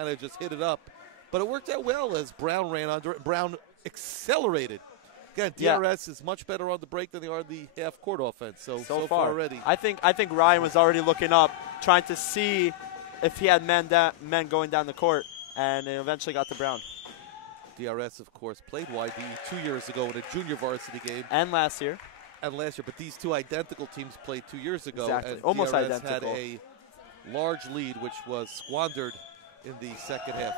kind of just hit it up. But it worked out well as Brown ran under it. Brown accelerated. Again, DRS is much better on the break than they are the half-court offense. So far already. I think Ryan was already looking up, trying to see if he had men going down the court, and it eventually got to Brown. DRS, of course, played YDE 2 years ago in a junior varsity game. And last year. But these two identical teams played 2 years ago. Exactly. And Almost DRS identical. had a large lead, which was squandered in the second half.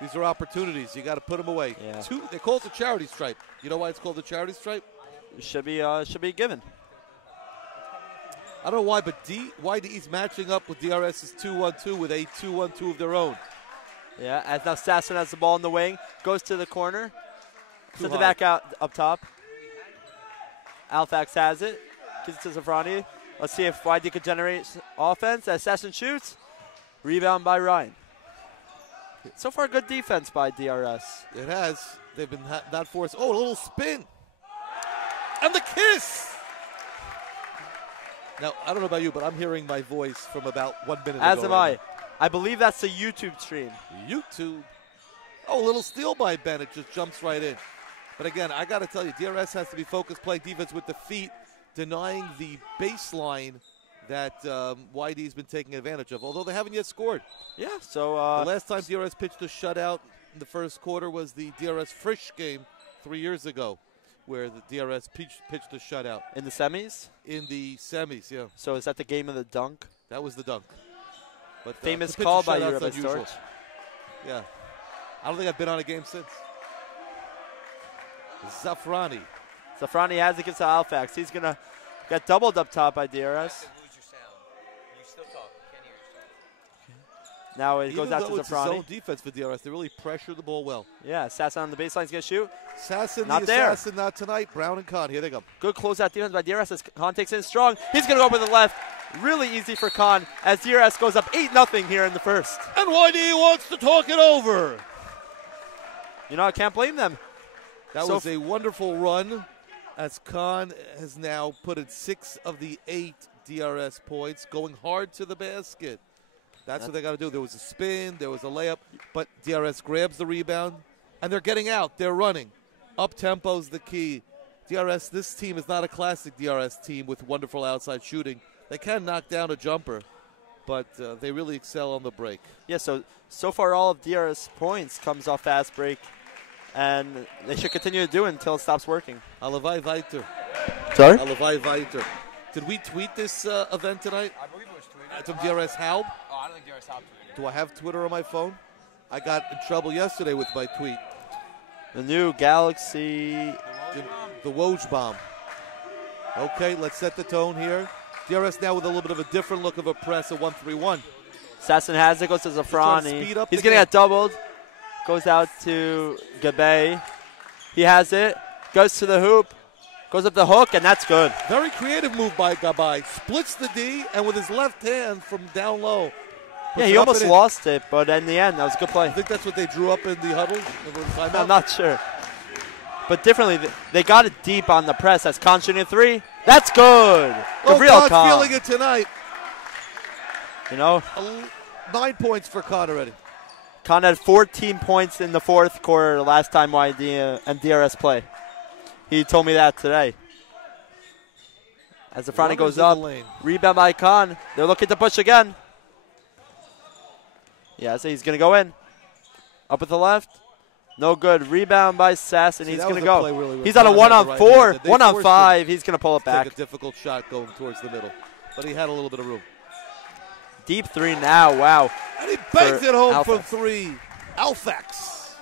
These are opportunities. You got to put them away. Yeah. They call it the charity stripe. You know why it's called the charity stripe? It should be given. I don't know why, but YDE's matching up with DRS's 2-1-2 with a 2-1-2 of their own. Yeah, as now Sasson has the ball in the wing, goes to the corner, sends it back out up top. Alfax has it, gives it to Zafrani. Let's see if YDE could generate offense as Sasson shoots. Rebound by Ryan. So far, good defense by DRS. It has. They've been not forced. Oh, a little spin. And the kiss. Now, I don't know about you, but I'm hearing my voice from about 1 minute ago. As am I. I believe that's the YouTube stream. YouTube. Oh, a little steal by Bennett. Just jumps right in. But again, I got to tell you, DRS has to be focused, playing defense with the feet, denying the baseline that YDE's been taking advantage of, although they haven't yet scored. Yeah, so the last time DRS pitched a shutout in the first quarter was the DRS Frisch game 3 years ago, where the DRS pitched a shutout. In the semis? In the semis, yeah. So is that the game of the dunk? That was the dunk. But famous call by you, Storch. Yeah. I don't think I've been on a game since. Zafrani. Zafrani has it, gives to Alfax. He's going to get doubled up top by DRS. Now it goes out to Zafrani. It's zone defense for DRS. They really pressure the ball well. Yeah, Sasson on the baseline is going to shoot. Sasson, not the there. assassin, not tonight. Brown and Kahn, here they go. Good closeout defense by DRS as Kahn takes in strong. He's going to go with the left. Really easy for Kahn as DRS goes up 8-0 here in the first. And YDE wants to talk it over. You know, I can't blame them. That was a wonderful run as Kahn has now put in 6 of the 8 DRS points, going hard to the basket. That's what they got to do. There was a spin, there was a layup, but DRS grabs the rebound, and they're getting out. They're running. Up-tempo's the key. DRS, this team is not a classic DRS team with wonderful outside shooting. They can knock down a jumper, but they really excel on the break. Yeah, so far all of DRS points comes off fast break, and they should continue to do it until it stops working. Alavai weiter. Sorry? Alavai weiter. Did we tweet this event tonight? I believe it was tweeted. From DRS Halb? Oh, I don't think DRS Halb tweeted. Do I have Twitter on my phone? I got in trouble yesterday with my tweet. The new Galaxy. The Woj bomb. Okay, let's set the tone here. DRS now with a little bit of a different look of a press, a 1-3-1. Sasson has it, goes to Zafrani. He's going to get doubled. Goes out to Gabe. He has it. Goes to the hoop. Goes up the hook, and that's good. Very creative move by Gabai. Splits the D, and with his left hand from down low. Yeah, he almost lost it, but in the end, that was a good play. I think that's what they drew up in the huddle. I'm not sure. But differently, they got it deep on the press. That's Kahn shooting a 3. That's good. The real Kahn. Feeling it tonight. You know? 9 points for Kahn already. Kahn had 14 points in the fourth quarter last time YDE and DRS play. He told me that today. As the front goes up, rebound by Kahn. They're looking to push again. Yeah, so he's going to go in. Up with the left. No good. Rebound by Sasson. He's going to go. Really he's on a 1-on-4, 1-on-5. He's going to pull it back. Take a difficult shot going towards the middle. But he had a little bit of room. Deep 3 now. Wow. And he banks it home from 3. Alfax.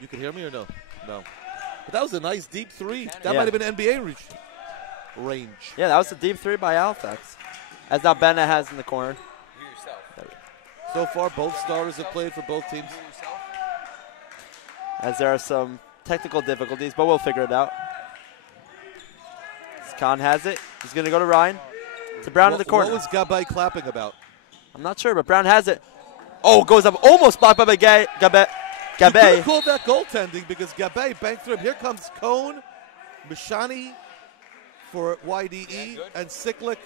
You can hear me or no? No. But that was a nice deep 3. That might have been NBA range. Yeah, that was a deep 3 by Alfax. As now Bennett has in the corner. So far, both starters have played for both teams. As there are some technical difficulties, but we'll figure it out. Kahn has it. He's going to go to Ryan. To Brown in the corner. What was Gabai clapping about? I'm not sure, but Brown has it. Oh, goes up, almost blocked by Gabe. You could have called that goaltending because Gabe banked through him. Here comes Cone, Mishani for YDE, and Siklik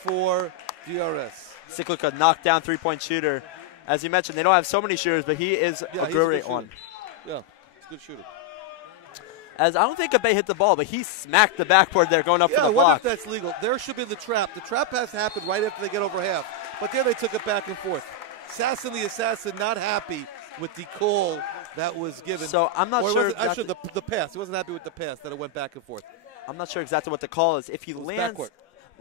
for DRS. Cyclic, a knockdown three-point shooter. As you mentioned, they don't have so many shooters, but he is a great one. Yeah, he's a good shooter. As I don't think Gabe hit the ball, but he smacked the backboard there going up for the I block. wonder if that's legal. There should be the trap. The trap has to happen right after they get over half. But there they took it back and forth. Sasson the assassin not happy with the call that was given. So I'm not sure. Actually, the pass. He wasn't happy with the pass that it went back and forth. I'm not sure exactly what the call is. If he lands, backcourt.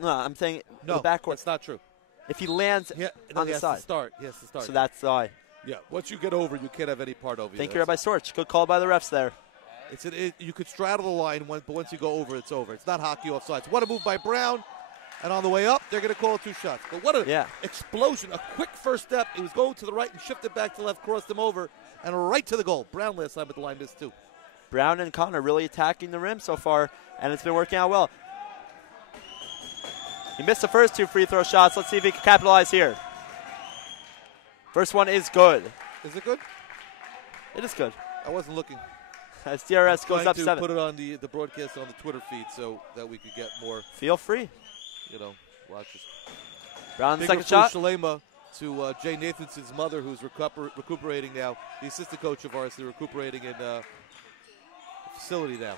No, I'm saying no, the backcourt. That's not true. If he lands on the side, he has to start. So that's why. Yeah. Once you get over, you can't have any part over. Thank you, Rabbi Sorch. Good call by the refs there. You could straddle the line, but once you go over, it's over. It's not hockey offsides. What a move by Brown. And on the way up, they're going to call 2 shots. But what an explosion. A quick first step. He was going to the right and shifted back to left, crossed him over, and right to the goal. Brown last time at the line missed too. Brown and Connor really attacking the rim so far, and it's been working out well. He missed the first 2 free throw shots. Let's see if he can capitalize here. First one is good. Is it good? It is good. I wasn't looking. As DRS goes up 7. Put it on the broadcast on the Twitter feed so that we could get more. Feel free. Watches. Brown, second shot. Shalema to Jay Nathanson's mother, who's recuperating now. The assistant coach of Varsity, recuperating in a facility now.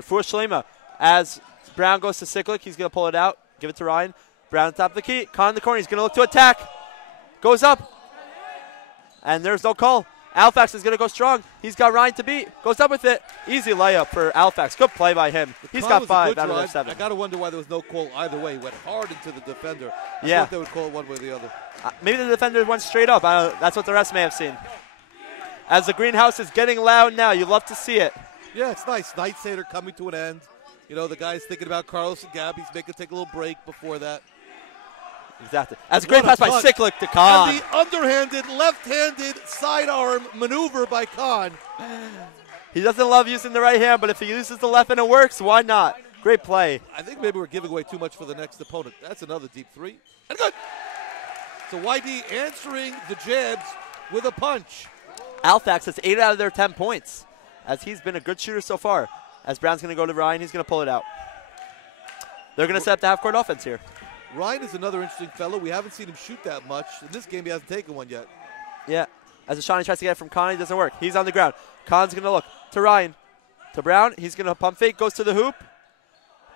Refuah Shalema. As Brown goes to Cyclic, he's going to pull it out. Give it to Ryan. Brown on top of the key. Con in the corner. He's going to look to attack. Goes up. And there's no call. Alfax is going to go strong. He's got Ryan to beat. Goes up with it. Easy layup for Alfax. Good play by him. He's got 5 out of those 7. I got to wonder why there was no call either way. He went hard into the defender. I thought they would call it one way or the other. Maybe the defender went straight up. That's what the rest may have seen. As the greenhouse is getting loud now. You love to see it. Yeah, it's nice. Night Seder coming to an end. The guy's thinking about Carlos and Gab. He's making take a little break before that. Exactly. As a great pass by Cyclic to Khan. And the underhanded, left-handed sidearm maneuver by Khan. He doesn't love using the right hand, but if he uses the left and it works, why not? Great play. I think maybe we're giving away too much for the next opponent. That's another deep 3. And good. So YD answering the jabs with a punch. Alfax has 8 out of their 10 points, as he's been a good shooter so far. As Brown's going to go to Ryan, he's going to pull it out. They're going to set up the half-court offense here. Ryan is another interesting fellow. We haven't seen him shoot that much. In this game, he hasn't taken one yet. Yeah. As Ashani tries to get it from Connie, it doesn't work. He's on the ground. Khan's going to look to Ryan. To Brown. He's going to pump fake. Goes to the hoop.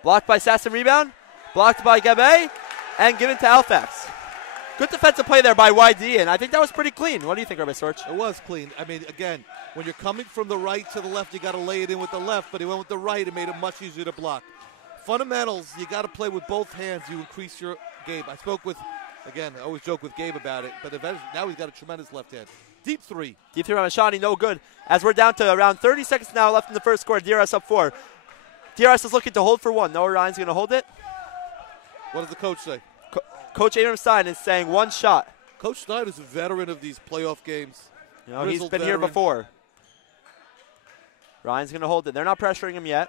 Blocked by Sasson. Rebound. Blocked by Gabe. And given to Alfax. Good defensive play there by YD, and I think that was pretty clean. What do you think, Rabbi Sorch? It was clean. I mean, again, when you're coming from the right to the left, you got to lay it in with the left, but he went with the right. It made it much easier to block. Fundamentals, you got to play with both hands. You increase your game. I spoke with, again, I always joke with Gabe about it, but now he's got a tremendous left hand. Deep 3. Deep 3 on Ashani, no good. As we're down to around 30 seconds now left in the first quarter, DRS up 4. DRS is looking to hold for 1. Noah Ryan's going to hold it. What does the coach say? Coach Abram Stein is saying 1 shot. Coach Stein is a veteran of these playoff games. He's been here before. Ryan's going to hold it. They're not pressuring him yet.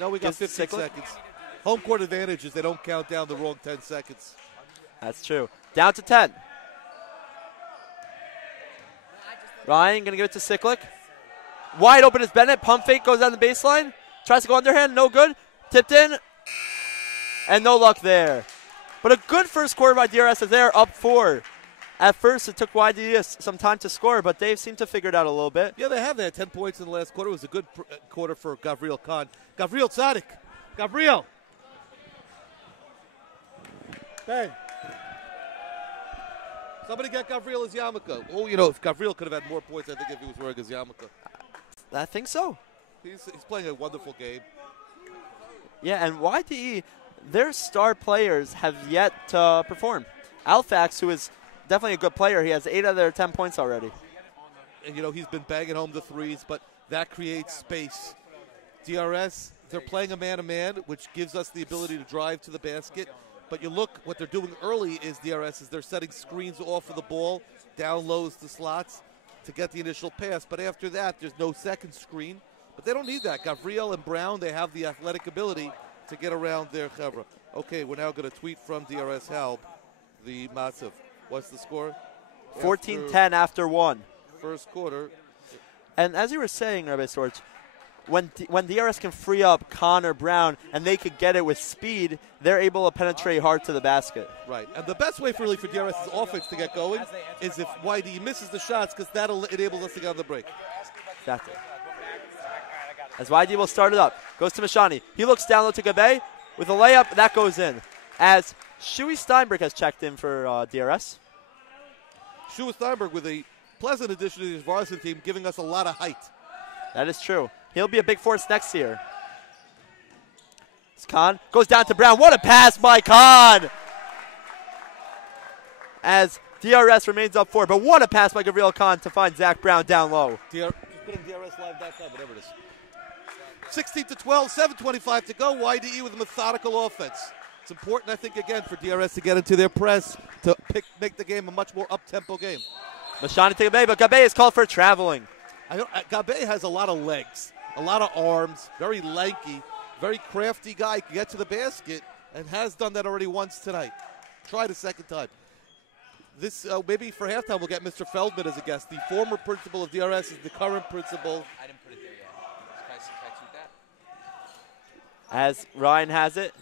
No, we got 15 seconds. Home court advantage is they don't count down the wrong 10 seconds. That's true. Down to 10. Ryan going to give it to Cyclic. Wide open is Bennett. Pump fake goes down the baseline. Tries to go underhand. No good. Tipped in. And no luck there. But a good first quarter by DRS as they're up 4. At first, it took YDE some time to score, but they've seemed to figure it out a little bit. Yeah, they have. They had 10 points in the last quarter. It was a good quarter for Gavriel Khan. Gavriel Tzaddik. Gavriel. Bang. Somebody get Gavriel his yarmulke. Oh, if Gavriel could have had more points, I think, if he was wearing his yarmulke. I think so. He's playing a wonderful game. Yeah, and YDE, their star players have yet to perform. Alfax, who is definitely a good player, he has 8 out of their 10 points already. And, he's been banging home the threes, but that creates space. DRS, they're playing a man-to-man, which gives us the ability to drive to the basket. But you look, what they're doing early is DRS is they're setting screens off of the ball, down lows to slots to get the initial pass. But after that, there's no second screen. But they don't need that. Gavriel and Brown, they have the athletic ability to get around their chevra. Okay, we're now going to tweet from DRS Halb, the Matzav. What's the score? 14-10 after 1. First quarter. And as you were saying, Rabbi Sorch, when DRS can free up Khan or Brown and they could get it with speed, they're able to penetrate hard to the basket. Right. And the best way for DRS's offense to get going is if YDE misses the shots, because that'll enable us to get on the break. Exactly. As YDE will start it up. Goes to Mashani. He looks down low to Gabe with a layup. That goes in. As Shuey Steinberg has checked in for DRS. Shuey Steinberg with a pleasant addition to his varsity team, giving us a lot of height. That is true. He'll be a big force next year. Khan goes down to Brown. What a pass by Khan! As DRS remains up 4, but what a pass by Gabriel Khan to find Zach Brown down low. Just put in DRSlive.com, whatever it is. 16-12, 7:25 to go. YDE with a methodical offense. It's important, I think, again, for DRS to get into their press to make the game a much more up-tempo game. Mashani to Gabe, but Gabe is called for traveling. Gabe has a lot of legs, a lot of arms, very lanky, very crafty guy. Can get to the basket and has done that already once tonight. Tried a second time. This maybe for halftime we'll get Mr. Feldman as a guest. The former principal of DRS is the current principal. I didn't put it there yet. Can I tweet that? As Ryan has it.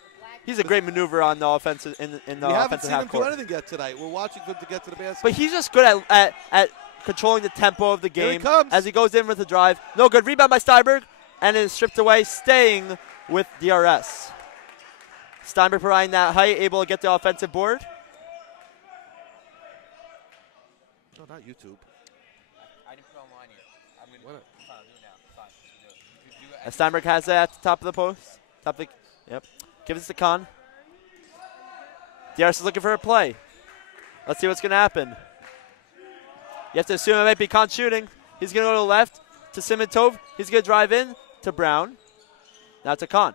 He's a great maneuver on the offensive in the offensive half court. We haven't seen him do anything yet tonight. We're watching him to get to the basket. But he's just good at controlling the tempo of the game. Here he comes. As he goes in with the drive. No good. Rebound by Steinberg. And is stripped away, staying with DRS. Steinberg providing that height, able to get the offensive board. No, not YouTube. I didn't put it online yet. I'm going to do it now. Fine. Do it. As Steinberg has it at the top of the post. Yep. Gives it to Khan. DRS is looking for a play. Let's see what's going to happen. You have to assume it might be Khan shooting. He's going to go to the left to Simintov. He's going to drive in to Brown. Now to Khan.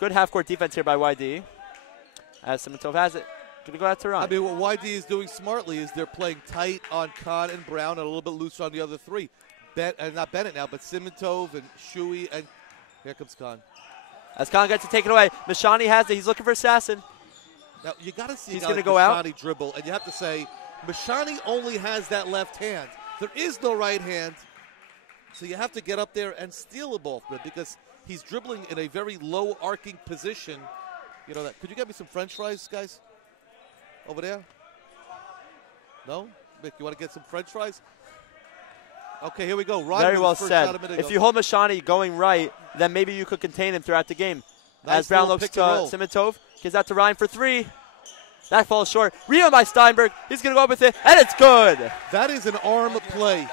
Good half-court defense here by YDE. As Simintov has it. Going to go out to Ron. I mean, what YDE is doing smartly is they're playing tight on Khan and Brown and a little bit looser on the other three. Not Bennett now, but Simintov and Shuey, and here comes Khan. As Khan gets to take it away, Mashani has it. He's looking for Assassin. Now, you got to see he's going to go out. Mashani dribble, and you have to say, Mashani only has that left hand. There is no right hand, so you have to get up there and steal the ball from it because he's dribbling in a very low arcing position. You know that. Could you get me some French fries, guys? Over there? No? Mick, you want to get some French fries? Okay, here we go. Ryan very well said. If you hold Mashani going right, then maybe you could contain him throughout the game. Nice as Brown looks to Simintov, gives that to Ryan for 3. That falls short. Rebound by Steinberg. He's going to go up with it, and it's good. That is an arm play.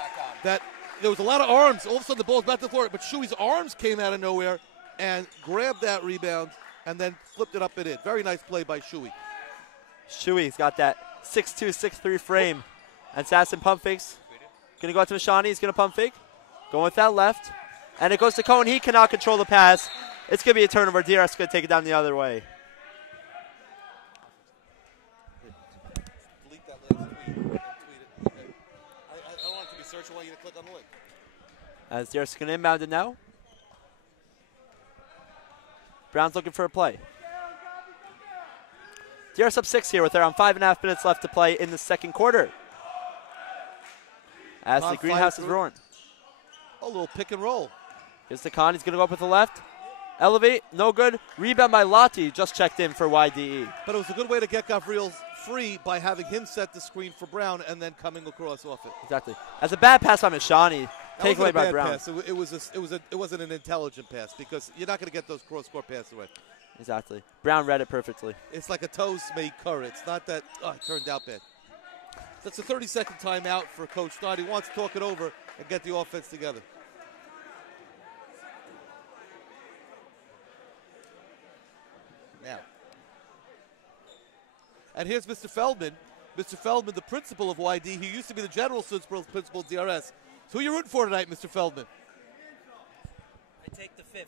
There was a lot of arms. All of a sudden, the ball's back to the floor, but Shuey's arms came out of nowhere and grabbed that rebound and then flipped it up and in. Very nice play by Shuey. Shuey's got that 6'2", 6'3" frame. And Assassin pump fakes. Going to go out to Mashani. He's going to pump fake. Going with that left. And it goes to Cohen. He cannot control the pass. It's going to be a turnover. DRS is going to take it down the other way. Delete that last tweet and tweet it. Okay. I don't want it to be searching while you click on the link. As DRS is going to inbound it now. Brown's looking for a play. DRS up 6 here with around 5.5 minutes left to play in the second quarter. As the greenhouse is roaring. A little pick and roll. Here's the Khan. He's going to go up with the left. Elevate. No good. Rebound by Lotti. Just checked in for YDE. But it was a good way to get Gavriel free by having him set the screen for Brown and then coming across off it. Exactly. As a bad pass by Mashani. Take away by Brown. Pass. It wasn't an intelligent pass because you're not going to get those cross-court passes away. Exactly. Brown read it perfectly. It's like a toast made curry. It's not that, it turned out bad. That's a 30-second timeout for Coach Stein. He wants to talk it over and get the offense together. Now. And here's Mr. Feldman. Mr. Feldman, the principal of YD. He used to be the general principal of DRS. So who are you rooting for tonight, Mr. Feldman? I take the 5th.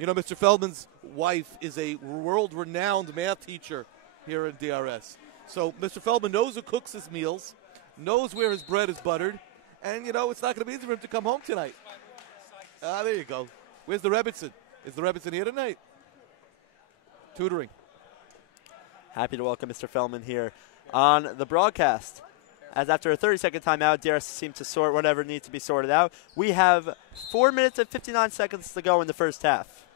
You know, Mr. Feldman's wife is a world-renowned math teacher here in DRS. So Mr. Feldman knows who cooks his meals, knows where his bread is buttered, and, you know, it's not going to be easy for him to come home tonight. There you go. Where's the Rebbitzin? Is the Rebbitzin here tonight? Tutoring. Happy to welcome Mr. Feldman here on the broadcast. as after a 30-second timeout, DRS seemed to sort whatever needs to be sorted out. We have 4 minutes and 59 seconds to go in the first half.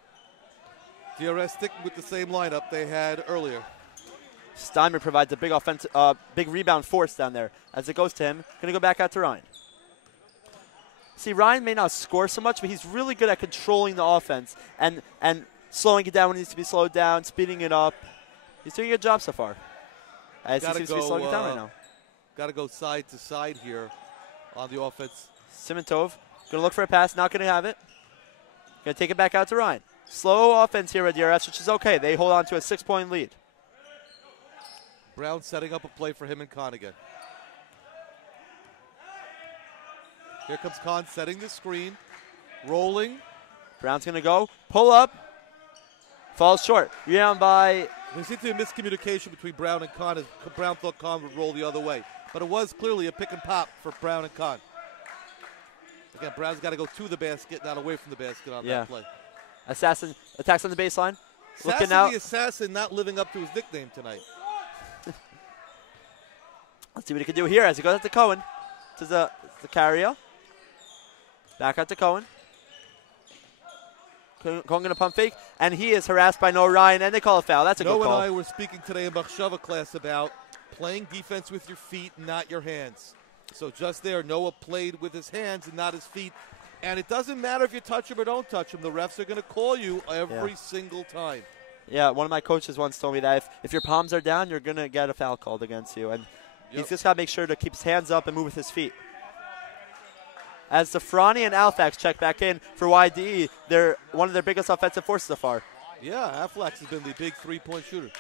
DRS sticking with the same lineup they had earlier. Steinberg provides a big big rebound force down there. As it goes to him, going to go back out to Ryan. See, Ryan may not score so much, but he's really good at controlling the offense and slowing it down when it needs to be slowed down, speeding it up. He's doing a good job so far. As he seems to be slowing it down right now. Got to go side to side here on the offense. Simantov going to look for a pass, not going to have it. Going to take it back out to Ryan. Slow offense here at DRS, which is okay. They hold on to a 6-point lead. Brown setting up a play for him and Kahn again. Here comes Kahn setting the screen, rolling. Brown's going to go, pull up, falls short. Rebound by... There seemed to be a miscommunication between Brown and Kahn as Brown thought Kahn would roll the other way. But it was clearly a pick and pop for Brown and Kahn. Again, Brown's got to go to the basket, not away from the basket on that play. Assassin attacks on the baseline. Assassin, looking out. the Assassin, not living up to his nickname tonight. Let's see what he can do here as he goes out to Cohen. To the carrier. Back out to Cohen. Cohen going to pump fake, and he is harassed by Noah Ryan, and they call a foul. That's a good call. Noah and I were speaking today in Machshava class about playing defense with your feet, not your hands. So just there, Noah played with his hands and not his feet. And it doesn't matter if you touch him or don't touch him. The refs are going to call you every single time. Yeah, one of my coaches once told me that if your palms are down, you're going to get a foul called against you. And he's just got to make sure to keep his hands up and move with his feet. As Zafrani and Alfax check back in for YDE, they're one of their biggest offensive forces so far. Yeah, Alfax has been the big three-point shooter.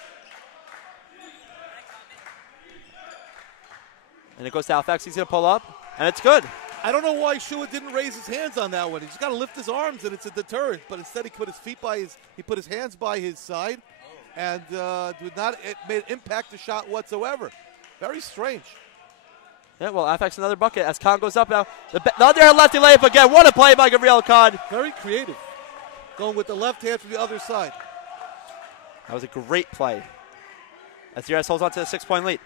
And it goes to Alfax. He's going to pull up, and it's good. I don't know why Shua didn't raise his hands on that one. He's got to lift his arms, and it's a deterrent. But instead, he put his hands by his side, and it made impact the shot whatsoever. Very strange. Yeah, well, Alfax another bucket as Kahn goes up now. The other lefty layup again. What a play by Gabriel Kahn. Very creative, going with the left hand from the other side. That was a great play. As DRS holds on to the 6-point lead.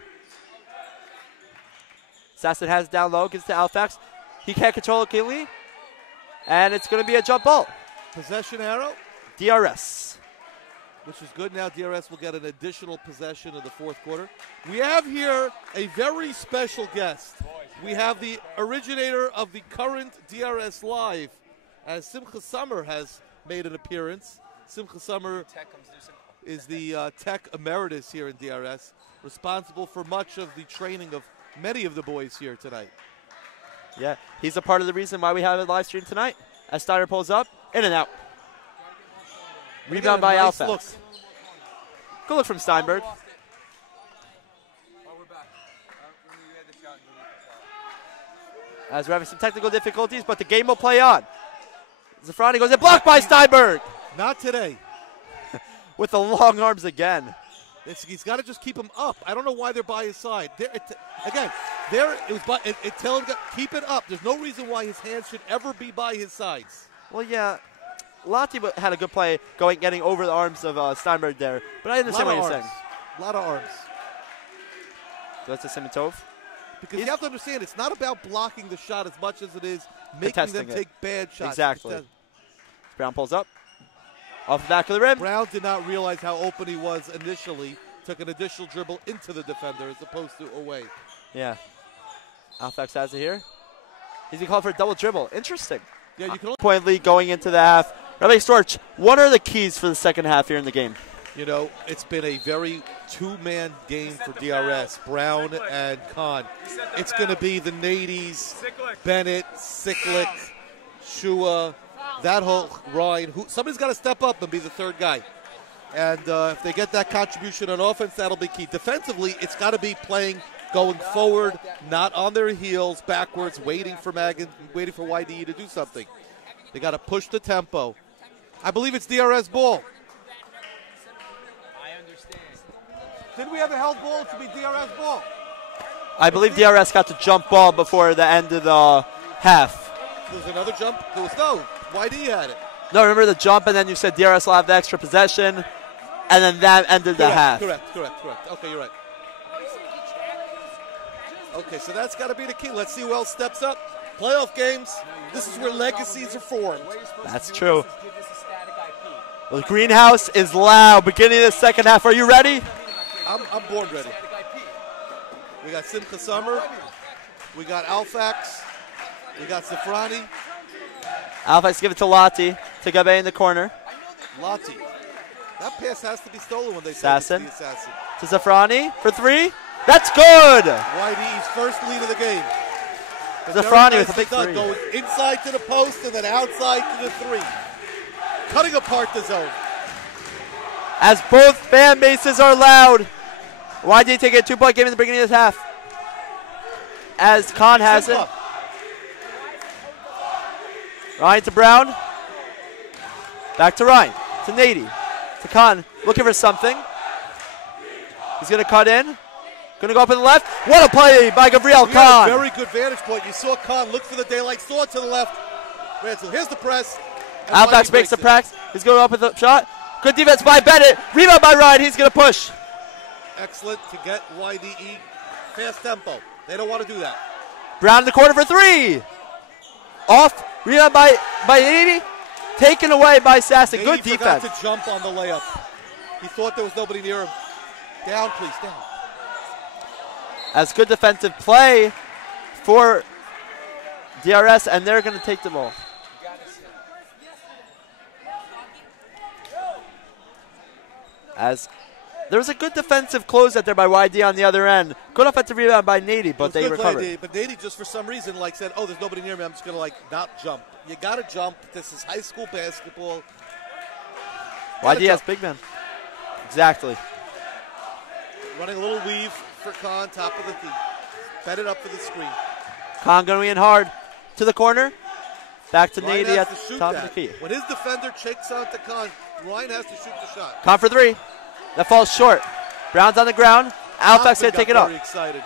Sasson has it down low, gives it to Alfax. He can't control it cleanly. And it's going to be a jump ball. Possession arrow. DRS. Which is good. Now DRS will get an additional possession in the fourth quarter. We have here a very special guest. We have the originator of the current DRS Live, as Simcha Summer has made an appearance. Simcha Summer is the tech emeritus here in DRS, responsible for much of the training of many of the boys here tonight. Yeah, he's a part of the reason why we have it live stream tonight. As Steiner pulls up, in and out. Rebound by nice Alfax. Look. Good look from Steinberg. As we're having some technical difficulties, but the game will play on. Zafrani goes in, blocked by Steinberg. Not today. With the long arms again. He's got to just keep him up. I don't know why they're by his side. Tell him to keep it up. There's no reason why his hands should ever be by his sides. Well, yeah, Lati had a good play getting over the arms of Steinberg there, but I understand what you're saying. A lot of arms. So that's a Simantov. Because you have to understand, it's not about blocking the shot as much as it is making them take bad shots. Exactly. Brown pulls up. Off the back of the rim. Brown did not realize how open he was initially. Took an additional dribble into the defender as opposed to away. Yeah. Alfax has it here. He's being called for a double dribble. Interesting. Yeah, you can only point lead going into the half. Rabbi Storch, what are the keys for the second half here in the game? You know, it's been a very two-man game for DRS, Brown and Kahn. It's going to be the Nadies, Bennett, Siklik, Shua, that whole Ryan. Somebody's got to step up and be the third guy. And if they get that contribution on offense, that'll be key. Defensively, it's got to be playing going forward, not on their heels, backwards, waiting for YDE to do something. They got to push the tempo. I believe it's DRS ball. I understand. Didn't we have a held ball? It should be DRS ball. I believe DRS got the jump ball before the end of the half. There was another jump. There was no. YDE had it. No, remember the jump, and then you said DRS will have the extra possession, and then that ended the half. Correct. Okay, you're right. Okay, so that's got to be the key. Let's see who else steps up. Playoff games, this is where legacies are formed. That's true. The greenhouse is loud. Beginning of the second half. Are you ready? I'm born ready. We got Simcha Summer. We got Alfax. We got Safrani. Alfax give it to Lati. To Gabe in the corner. Lati. That pass has to be stolen when they say it's Assassin. the assassin. To Zafrani for 3. That's good. YDE's first lead of the game. Zafrani Very with a big nicely done, 3. going inside to the post and then outside to the 3. Cutting apart the zone. As both fan bases are loud. YD take a 2-point game in the beginning of this half. As Khan has it. Ryan to Brown. Back to Ryan. To Nady. To Khan. Looking for something. He's going to cut in. Going to go up in the left. What a play by Gabriel He Khan. had a very good vantage point. You saw Khan look for the daylight. Saw it to the left. Ransom, here's the press. and Alfax YDE makes the breaks it. practice. He's going up with the shot. Good defense by Bennett. Rebound by Ryan. He's going to push. Excellent to get YDE fast tempo. They don't want to do that. Brown in the corner for 3. Off. Rebound by Nady. Taken away by Sasson. Good Nady forgot defense. to jump on the layup. He thought there was nobody near him. Down, please, down. As good defensive play for DRS, and they're going to take the ball. As there was a good defensive closeout there by YD on the other end. Good offensive rebound by Nady, but they recovered. But Nady just for some reason said, "Oh, there's nobody near me. I'm just gonna not jump." You gotta jump. This is high school basketball. YD has big men. Exactly. Running a little weave for Khan, top of the key. Bet it up for the screen. Khan going in hard to the corner. Back to Ryan Nady has at to shoot top that. of the key. When his defender shakes out to Khan, Ryan has to shoot the shot. Khan for 3. That falls short. Brown's on the ground. Alfax going to take it up. Very excited.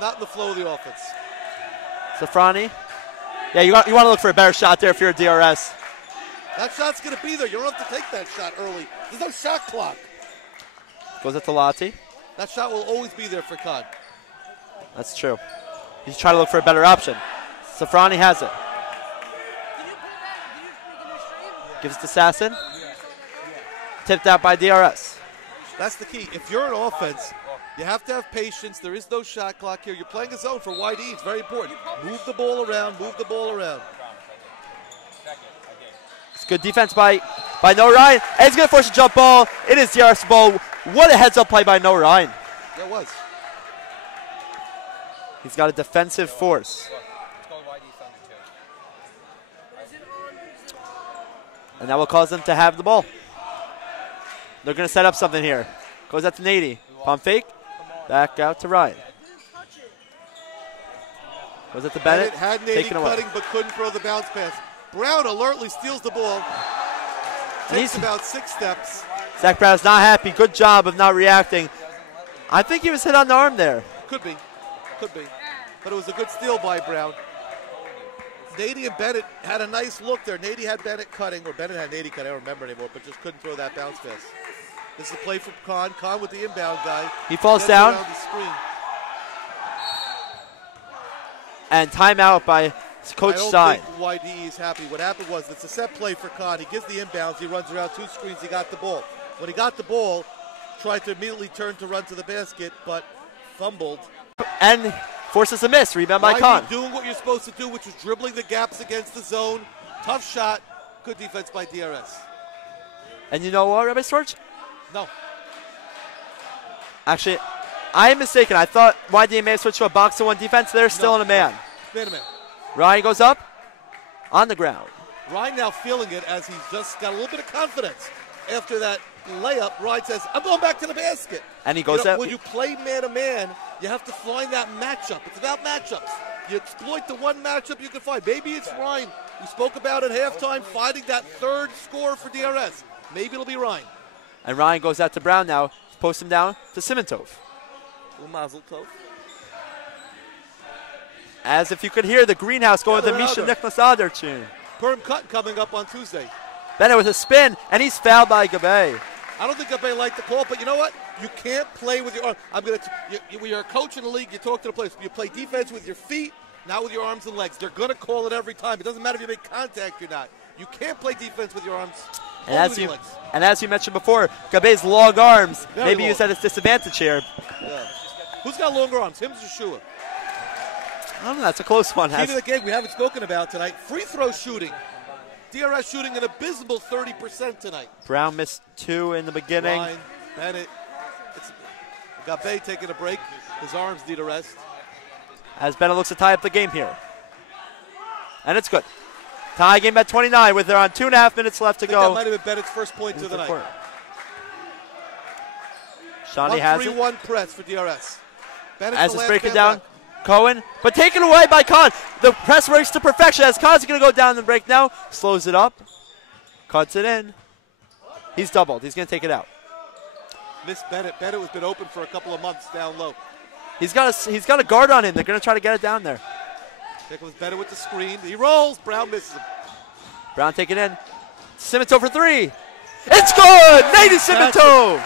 Not in the flow of the offense. Safrani. Yeah, you want to look for a better shot there if you're a DRS. That shot's going to be there. You don't have to take that shot early. There's no shot clock. Goes up to Lati. That shot will always be there for Khan. That's true. He's trying to look for a better option. Safrani has it. Gives it to Sasson. Tipped out by DRS. That's the key. If you're an offense, you have to have patience. There is no shot clock here. You're playing a zone for YDE. It's very important. Move the ball around. Move the ball around. It's good defense by No Ryan. And he's going to force a jump ball. It is DRS ball. What a heads-up play by No Ryan. There was. He's got a defensive force. And that will cause them to have the ball. They're going to set up something here. Goes out to Nady. Pump fake. Back out to Ryan. Goes out to Bennett. Had Nady cutting but couldn't throw the bounce pass. Brown alertly steals the ball. Takes about 6 steps. Zach Brown is not happy. Good job of not reacting. I think he was hit on the arm there. Could be. Could be. But it was a good steal by Brown. Nady and Bennett had a nice look there. Nady had Bennett cutting, or Bennett had Nady cutting, I don't remember anymore, but just couldn't throw that bounce pass. This is a play from Khan. Khan with the inbound guy. He falls down. Around the screen. And timeout by Coach Stein. I don't think YDE is happy. What happened was it's a set play for Khan. He gives the inbounds. He runs around 2 screens. He got the ball. When he got the ball, tried to immediately turn to run to the basket, but fumbled. And forces a miss. Rebound by YDE Khan. doing what you're supposed to do, which was dribbling the gaps against the zone. Tough shot. Good defense by DRS. And you know what, Rabbi Storch? No. Actually, I am mistaken. I thought YDE may have switched to a box-to-1 defense. They're still in a man. Man-to-man. Ryan goes up on the ground. Ryan now feeling it as he's just got a little bit of confidence. After that layup, Ryan says, I'm going back to the basket. And he goes out. When you play man-to-man, you have to find that matchup. It's about matchups. You exploit the one matchup you can find. Maybe it's Ryan. We spoke about at halftime, finding that third score for DRS. Maybe it'll be Ryan. And Ryan goes out to Brown now. Posts him down to Simintov. Mazel tov. As if you could hear the greenhouse going with the Misha Nicholas Adler tune. Purim Cut coming up on Tuesday. Bennett with a spin, and he's fouled by Gabe. I don't think Gabe liked the call, but you know what? You can't play with your arms. When you're a coach in the league, you talk to the players. You play defense with your feet, not with your arms and legs. They're going to call it every time. It doesn't matter if you make contact or not. You can't play defense with your arms. And as you mentioned before, Gabe's long arms maybe used at his disadvantage here. Yeah. Who's got longer arms, him or Joshua? I don't know. That's a close one. Key to the game we haven't spoken about tonight, free throw shooting. DRS shooting an abysmal 30% tonight. Brown missed 2 in the beginning. Ryan, Bennett. Gabe taking a break. His arms need a rest. As Bennett looks to tie up the game here. And it's good. Tie game at 29 with around 2.5 minutes left to go. That might have been Bennett's first point of the night. Shawnee has it. 1-3-1 press for DRS. Bennett's as it's breaking down, Cohen, but taken away by Khan. The press works to perfection as Khan's going to go down the break now. Slows it up. Cuts it in. He's doubled. He's going to take it out. Miss Bennett. Bennett has been open for a couple of months down low. He's got a guard on him. They're going to try to get it down there. There comes Bennett with the screen. He rolls. Brown misses him. Brown taking in. Simito for 3. It's good! Nady Simito!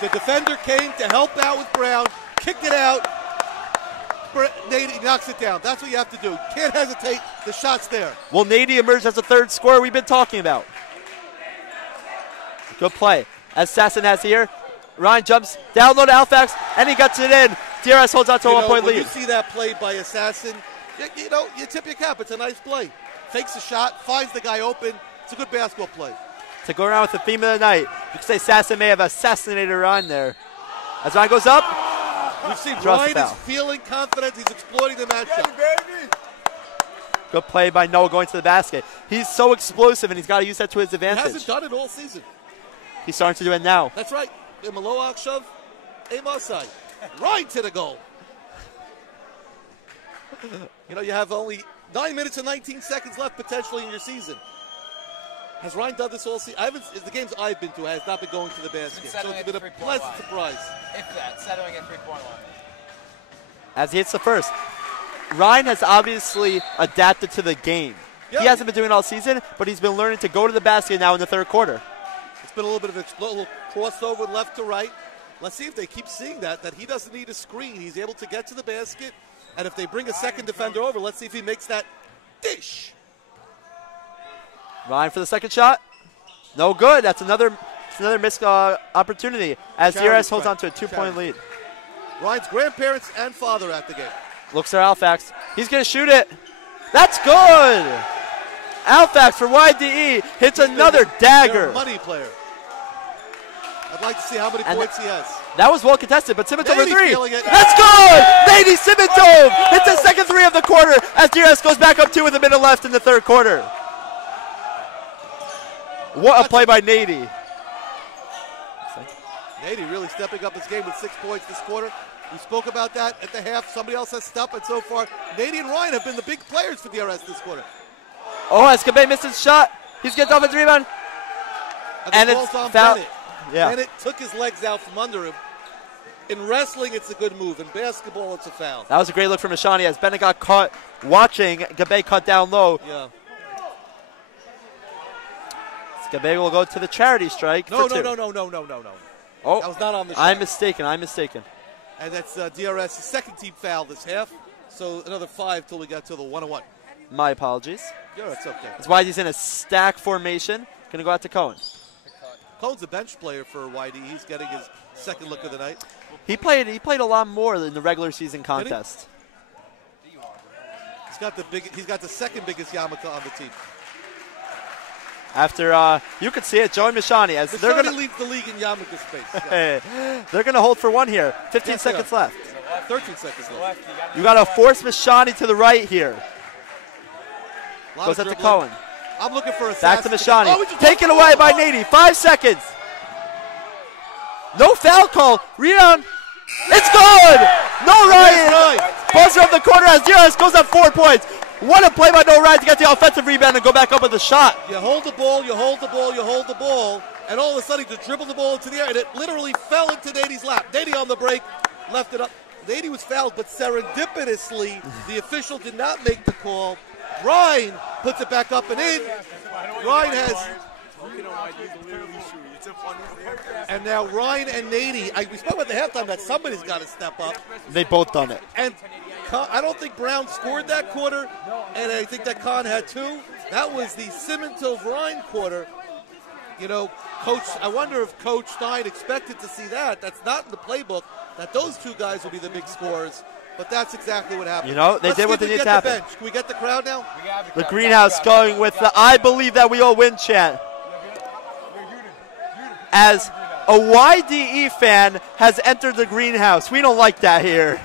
The defender came to help out with Brown. Kicked it out. Nady knocks it down. That's what you have to do. Can't hesitate. The shot's there. Will Nady emerge as the third scorer we've been talking about? Good play. As Sasson has here. Ryan jumps down low to Alfax, and he gets it in. DRS holds out to a 1-point lead. When you see that play by Assassin, you tip your cap. It's a nice play. Takes a shot, finds the guy open. It's a good basketball play. To go around with the theme of the night, you could say Sasson may have assassinated Ryan there. As Ryan goes up, we've seen Ryan is feeling confident. He's exploiting the matchup. Good play by Noah going to the basket. He's so explosive, and he's got to use that to his advantage. He hasn't done it all season. He's starting to do it now. That's right. Maloak shove, Amosai. Right to the goal. You have only 9 minutes and 19 seconds left potentially in your season. Has Ryan done this all season? The games I've been to has not been going to the basket. So it's been a pleasant surprise. If that, settling at 3-point line. As he hits the first. Ryan has obviously adapted to the game. Yeah. He hasn't been doing it all season, but he's been learning to go to the basket now in the third quarter. It's been a little bit of a little crossover left to right. Let's see if they keep seeing that he doesn't need a screen. He's able to get to the basket. And if they bring a second defender over, let's see if he makes that dish. Ryan for the second shot. No good. That's another missed opportunity as DRS holds on to a 2-point lead. Ryan's grandparents and father at the game. Looks at Alfax. He's going to shoot it. That's good. Alfax for YDE hits another dagger. A money player. I'd like to see how many points he has. That was well contested, but Simito for 3. That's good! Nady Simito hits the second 3 of the quarter as DRS goes back up 2 with a minute left in the third quarter. What a play by Nady. Nady really stepping up his game with 6 points this quarter. We spoke about that at the half. Somebody else has stepped, and so far, Nady and Ryan have been the big players for DRS this quarter. Oh, as Gabe missed his shot. He's getting off a rebound. And it's foul. Bennett. Yeah. Bennett took his legs out from under him. In wrestling, it's a good move. In basketball, it's a foul. That was a great look from Mashani as Bennett got caught watching Gabe cut down low. Yeah. Gabe will go to the charity strike. No. Oh, that was not on the shot. I'm mistaken. And that's DRS' second team foul this half. So another 5 till we got to the 1-on-1. My apologies. Yeah, it's okay. That's why he's in a stack formation. Going to go out to Cohen. Cohen's a bench player for YDE. He's getting his second look of the night. He played a lot more in the regular season contest. He's got the second biggest yarmulke on the team. After you could see it, Joey Mashani as they're going to lead the league in yarmulke space. Yeah. They're going to hold for 1 here. 15 seconds left. 13 seconds left. You got to force Mashani to the right here. Goes up to Cohen. I'm looking for a back to Mashani. Taken away by Nady. 5 seconds. No foul call. Rebound. It's good. No Ryan. Buzzer up the corner as DRS goes up 4 points. What a play by No Ryan to get the offensive rebound and go back up with the shot. You hold the ball, and all of a sudden you dribble the ball into the air, and it literally fell into Nady's lap. Nady on the break, left it up. Nady was fouled, but serendipitously, the official did not make the call. Ryan puts it back up and in. Ryan has... And now Ryan and Nady, we spoke about the halftime that somebody's got to step up. They've both done it. And I don't think Brown scored that quarter, and I think that Khan had two. That was the Simintov-Ryan quarter. You know, Coach, I wonder if Coach Stein expected to see that. That's not in the playbook, that those two guys will be the big scorers. But that's exactly what happened. You know, they did what they needed to happen. Bench. Can we get the crowd now? The greenhouse going with the I believe that we all win chant. As a YDE fan has entered the greenhouse. We don't like that here.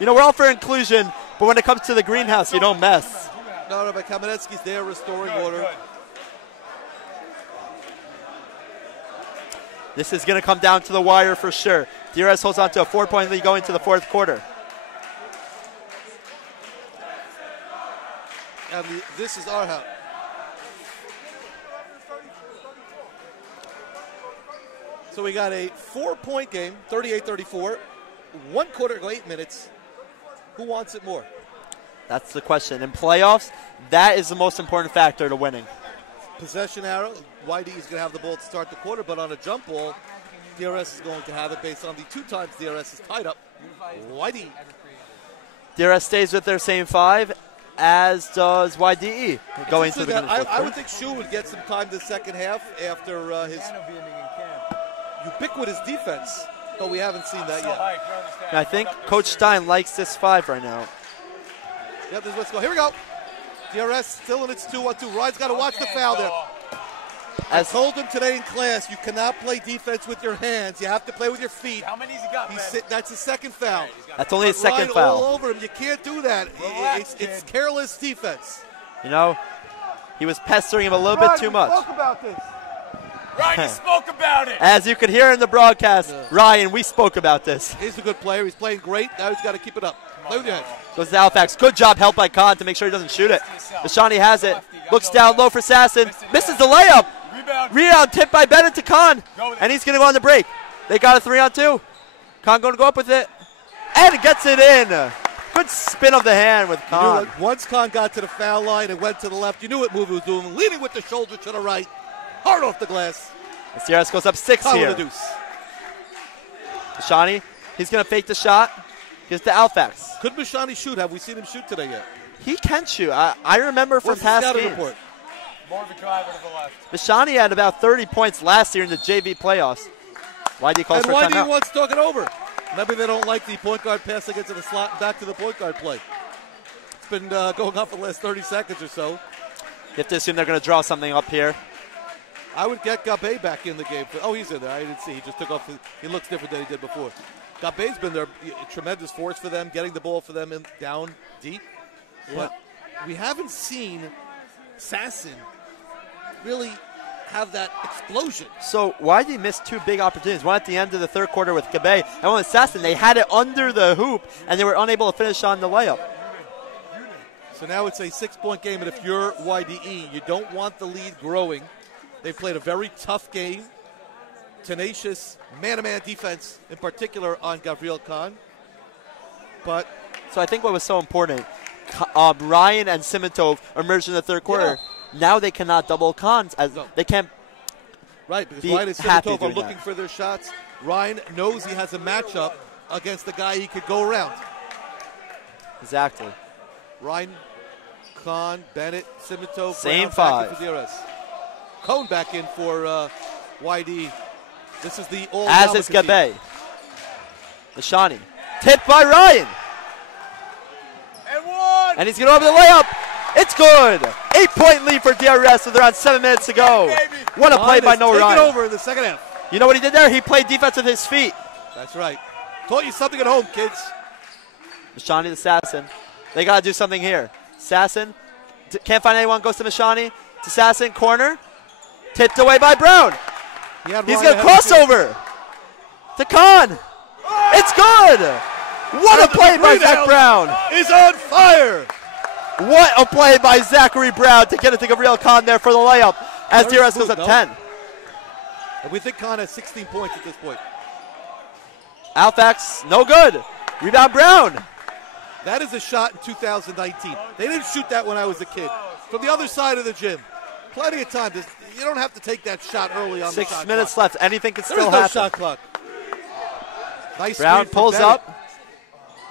You know, we're all for inclusion, but when it comes to the greenhouse, you don't mess. No, but Kamenetsky's there restoring order. This is going to come down to the wire for sure. DRS holds on to a 4-point lead going to the fourth quarter. And this is our house. So we got a 4-point game, 38-34. 1 quarter, 8 minutes. Who wants it more? That's the question. In playoffs, that is the most important factor to winning. Possession arrow. YDE is going to have the ball to start the quarter, but on a jump ball, DRS is going to have it based on the 2 times DRS is tied up. YDE. DRS stays with their same 5, as does YDE going to the I would think Shu would get some time the second half after his ubiquitous defense, but we haven't seen that yet. I think Coach Stein likes this 5 right now. Yep, this is let's go. Here we go. DRS still in its 2-1-2. Ryan's got to watch the foul there. I told him today in class, you cannot play defense with your hands. You have to play with your feet. How many's he got, That's his second foul. That's only his second Ryan foul. all over him. You can't do that. It's careless defense. You know, he was pestering him a little bit too much. Spoke about this. Ryan, you spoke about it. As you could hear in the broadcast, Ryan, we spoke about this. He's a good player. He's playing great. Now he's got to keep it up. Play with your hands. Goes to Alfax. Good job helped by Khan to make sure he doesn't shoot it. Vashani has it. Looks down low for Sasson. Misses the layup. Rebound tipped by Bennett to Khan. And he's going to go on the break. They got a 3-on-2. Khan going to go up with it. And gets it in. Good spin of the hand with Khan. Once Khan got to the foul line and went to the left, you knew what move he was doing. Leaning with the shoulder to the right. Hard off the glass. The DRS goes up 6 Khan here. with a deuce. Vashani, he's going to fake the shot. Gives to Alfax. Could Mashani shoot? Have we seen him shoot today yet? He can shoot. I remember from What's the past scouting games. report? More of a driver to the left. Vashani had about 30 points last year in the JV playoffs. YD calls for a And YD timeout. wants to talk it over. Maybe they don't like the point guard pass against the slot and back to the point guard play. It's been going on for the last 30 seconds or so. You have to assume they're going to draw something up here. I would get Gabe back in the game. Oh, he's in there. I didn't see. He just took off. He looks different than he did before. Gabe's been there. A tremendous force for them, getting the ball for them down deep. Yeah. But we haven't seen Sasson really have that explosion. So YD missed 2 big opportunities. One at the end of the third quarter with Gabe, and one with Sasson. They had it under the hoop, and they were unable to finish on the layup. So now it's a 6-point game, and if you're YDE, you don't want the lead growing. They've played a very tough game. Tenacious man-to-man defense, in particular on Gabriel Khan. But so I think what was so important, Ryan and Simintov emerged in the third quarter. Yeah. Now they cannot double Khan. They can't. Right, because Ryan and Simintov are looking for their shots. Ryan knows he has a matchup against the guy he could go around. Exactly. Ryan, Khan, Bennett, Simintov. Same Brown 5. Back in for DRS. Cone back in for YD. This is the all. As is Gabe. Vashani. Tipped by Ryan. And one. And he's going to over the layup. It's good. 8-point lead for DRS with around 7 minutes to go. What a play by Noah Ryan. Take it over in the second half. You know what he did there? He played defense with his feet. That's right. Taught you something at home, kids. Mashani to Sasson. They got to do something here. Sasson can't find anyone. Goes to Mashani. To Sasson. Corner. Tipped away by Brown. He's going to cross over to Khan. It's good. What a play by Zach Brown. Is on fire. What a play by Zachary Brown to get it to Gabriel Khan there for the layup as DRS goes up 10. And we think Khan has 16 points at this point. Alfax, no good. Rebound Brown. That is a shot in 2019. They didn't shoot that when I was a kid. From the other side of the gym. Plenty of time. you don't have to take that shot early on. 6 the shot minutes clock. left. Anything can There's still no happen. shot clock. Nice Brown screen from pulls Bennett. up.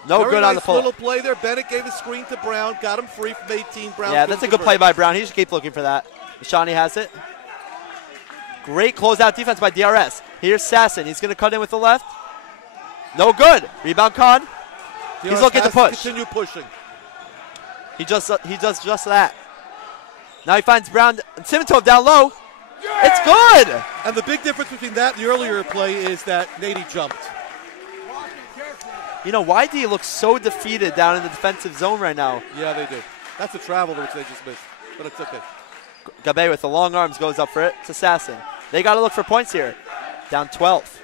No Very good nice on the pull. little play there. Bennett gave a screen to Brown, got him free from 18. Brown. Yeah, that's a good play by Brown. He should keep looking for that. Shawnee has it. Great closeout defense by DRS. Here's Sasson. He's going to cut in with the left. No good. Rebound Con. He's looking to push. Continue pushing. He does just that. Now he finds Brown and Simitov down low. Yeah! It's good. And the big difference between that and the earlier play is that Nady jumped. You know, YDE looks so defeated down in the defensive zone right now. Yeah, they do. That's a travel which they just missed, but it's okay. Gabe with the long arms goes up for it. It's Assassin. They got to look for points here. Down 12.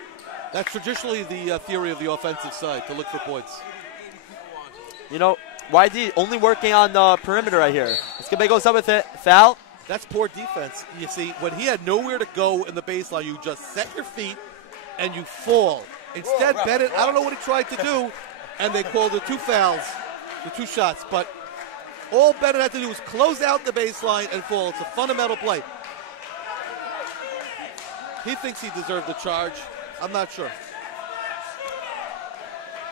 That's traditionally the theory of the offensive side, to look for points. You know, YDE only working on the perimeter right here. Gabe goes up with it. Foul. That's poor defense. You see, when he had nowhere to go in the baseline, you just set your feet and you fall. Instead, Bennett, I don't know what he tried to do, and they called the 2 fouls, the 2 shots. But all Bennett had to do was close out the baseline and fall. It's a fundamental play. He thinks he deserved the charge. I'm not sure.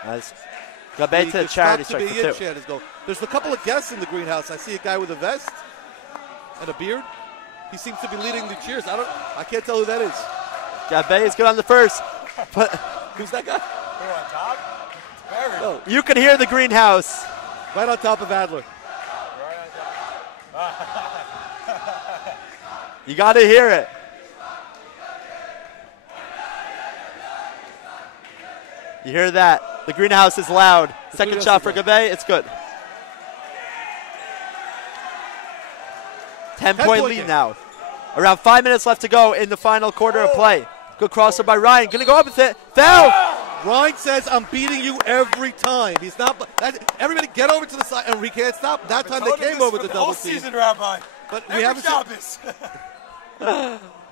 Nice. Gabe to the charity strike for 2. There's a couple of guests in the greenhouse. I see a guy with a vest and a beard. He seems to be leading the cheers. I can't tell who that is. Gabe is good on the first. But who's that guy? Who on top? Barry. Oh, you can hear the greenhouse. right on top of Adler. You got to hear it. You hear that? The greenhouse is loud. Second shot for Gabe. It's good. 10-point lead now. Around 5 minutes left to go in the final quarter of play. Good crossover by Ryan. Going to go up with it. Foul! Ryan says, I'm beating you every time. He's not. Everybody get over to the side, and we can't stop. That time they came over the double team. Season, Rabbi. But we haven't seen.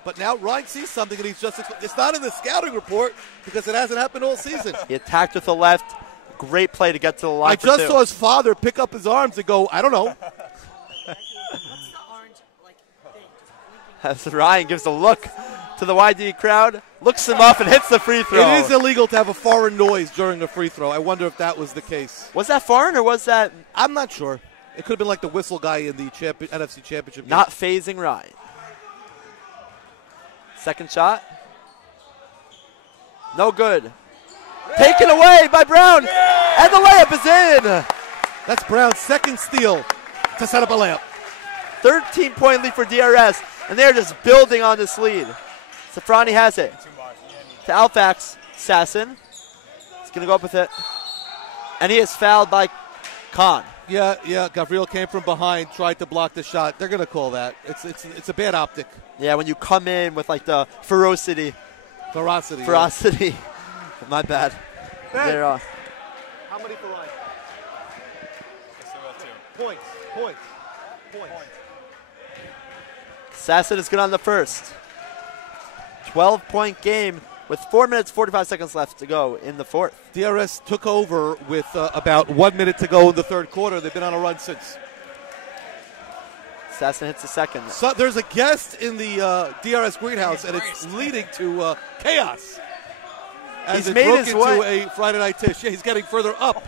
But now Ryan sees something, and he's it's not in the scouting report because it hasn't happened all season. He attacked with the left. Great play to get to the line. I just saw his father pick up his arms and go, I don't know. As Ryan gives a look to the YDE crowd, looks him up and hits the free throw. It is illegal to have a foreign noise during a free throw. I wonder if that was the case. Was that foreign or was that? I'm not sure. It could have been like the whistle guy in the NFC Championship game. Not phasing Ryan. Second shot. No good. Taken away by Brown. And the layup is in. That's Brown's second steal to set up a layup. 13-point lead for DRS. And they're just building on this lead. Safrani has it. To Alfax. Sasson. He's going to go up with it. And he is fouled by Khan. Yeah. Gabriel came from behind, tried to block the shot. They're going to call that. It's a bad optic. Yeah, when you come in with like the ferocity. Ferocity. My bad. They're off. How many for Ryan? Points. Sasson is good on the first. 12-point game with 4 minutes, 45 seconds left to go in the fourth. DRS took over with about 1 minute to go in the third quarter. They've been on a run since. Sasson hits the second. So there's a guest in the DRS greenhouse, and it's leading to chaos. As He's it made broke his into way. a Friday night tish. Yeah, he's getting further up.